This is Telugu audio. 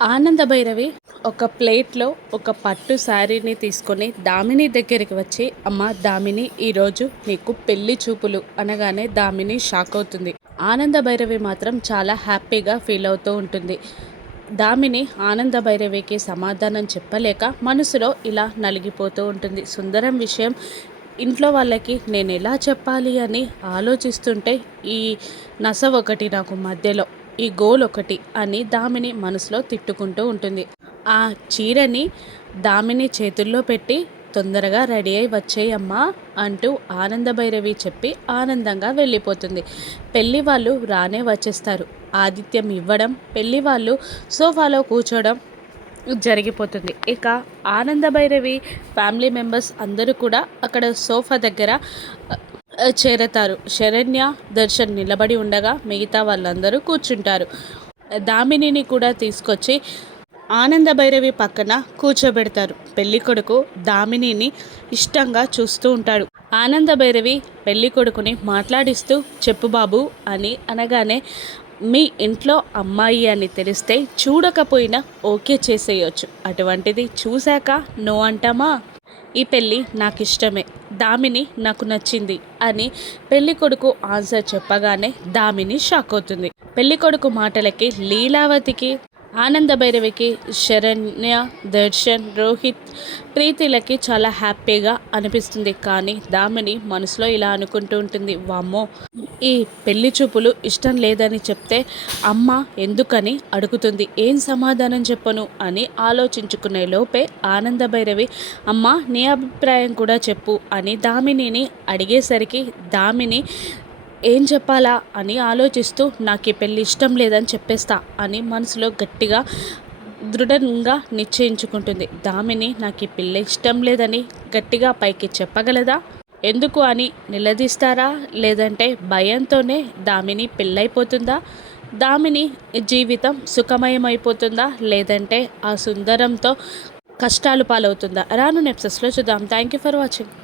ఆనంద భైరవి ఒక ప్లేట్లో ఒక పట్టు శారీని తీసుకొని దామిని దగ్గరికి వచ్చి, అమ్మ దామిని, ఈరోజు నీకు పెళ్లి చూపులు అనగానే దామిని షాక్ అవుతుంది. ఆనంద భైరవి మాత్రం చాలా హ్యాపీగా ఫీల్ అవుతూ ఉంటుంది. దామిని ఆనంద భైరవికి సమాధానం చెప్పలేక మనసులో ఇలా నలిగిపోతూ ఉంటుంది. సుందరం విషయం ఇంట్లో వాళ్ళకి నేను ఎలా చెప్పాలి అని ఆలోచిస్తుంటే ఈ నస ఒకటి నాకు మధ్యలో, ఈ గోల్ ఒకటి అని దామిని మనసులో తిట్టుకుంటూ ఉంటుంది. ఆ చీరని దామిని చేతుల్లో పెట్టి తొందరగా రెడీ అయి వచ్చేయమ్మా అంటూ ఆనంద భైరవి చెప్పి ఆనందంగా వెళ్ళిపోతుంది. పెళ్లి వాళ్ళు రానే వచ్చేస్తారు. ఆతిథ్యం ఇవ్వడం, పెళ్లి వాళ్ళు సోఫాలో కూర్చోవడం జరిగిపోతుంది. ఇక ఆనంద భైరవి ఫ్యామిలీ మెంబర్స్ అందరూ కూడా అక్కడ సోఫా దగ్గర చేరతారు. శరణ్య, దర్శన్ నిలబడి ఉండగా మిగతా వాళ్ళందరూ కూర్చుంటారు. దామినిని కూడా తీసుకొచ్చి ఆనంద భైరవి పక్కన కూర్చోబెడతారు. పెళ్లి కొడుకు దామినిని ఇష్టంగా చూస్తూ ఉంటాడు. ఆనంద భైరవి పెళ్లి కొడుకుని మాట్లాడిస్తూ, చెప్పు బాబు అని అనగానే, మీ ఇంట్లో అమ్మాయి అని తెలిస్తే చూడకపోయినా ఓకే చేసేయచ్చు, అటువంటిది చూశాక నో అంటామా? ఈ పెళ్ళి నాకు ఇష్టమే, దామిని నాకు నచ్చింది అని పెళ్లి కొడుకు ఆన్సర్ చెప్పగానే దామిని షాక్ అవుతుంది. పెళ్లి కొడుకు మాటలకి లీలావతికి, ఆనంద భైరవికి, శరణ్య, దర్శన్, రోహిత్, ప్రీతిలకి చాలా హ్యాపీగా అనిపిస్తుంది. కానీ దామిని మనసులో ఇలా అనుకుంటూ ఉంటుంది, వామ్మో, ఈ పెళ్లి చూపులు ఇష్టం లేదని చెప్తే అమ్మ ఎందుకని అడుగుతుంది, ఏం సమాధానం చెప్పను అని ఆలోచించుకునే లోపే ఆనంద భైరవి, అమ్మ నీ అభిప్రాయం కూడా చెప్పు అని దామినిని అడిగేసరికి దామిని ఏం చెప్పాలా అని ఆలోచిస్తూ, నాకు ఈ పెళ్ళి ఇష్టం లేదని చెప్పేస్తా అని మనసులో గట్టిగా దృఢంగా నిశ్చయించుకుంటుంది. దామిని నాకు ఈ పెళ్ళి ఇష్టం లేదని గట్టిగా పైకి చెప్పగలదా? ఎందుకు అని నిలదీస్తారా? లేదంటే భయంతోనే దామిని పెళ్ళైపోతుందా? దామిని జీవితం సుఖమయమైపోతుందా? లేదంటే ఆ సుందరంతో కష్టాలు పాలవుతుందా? రాను ఎపిసోడ్స్లో చూద్దాం. Thank you for watching.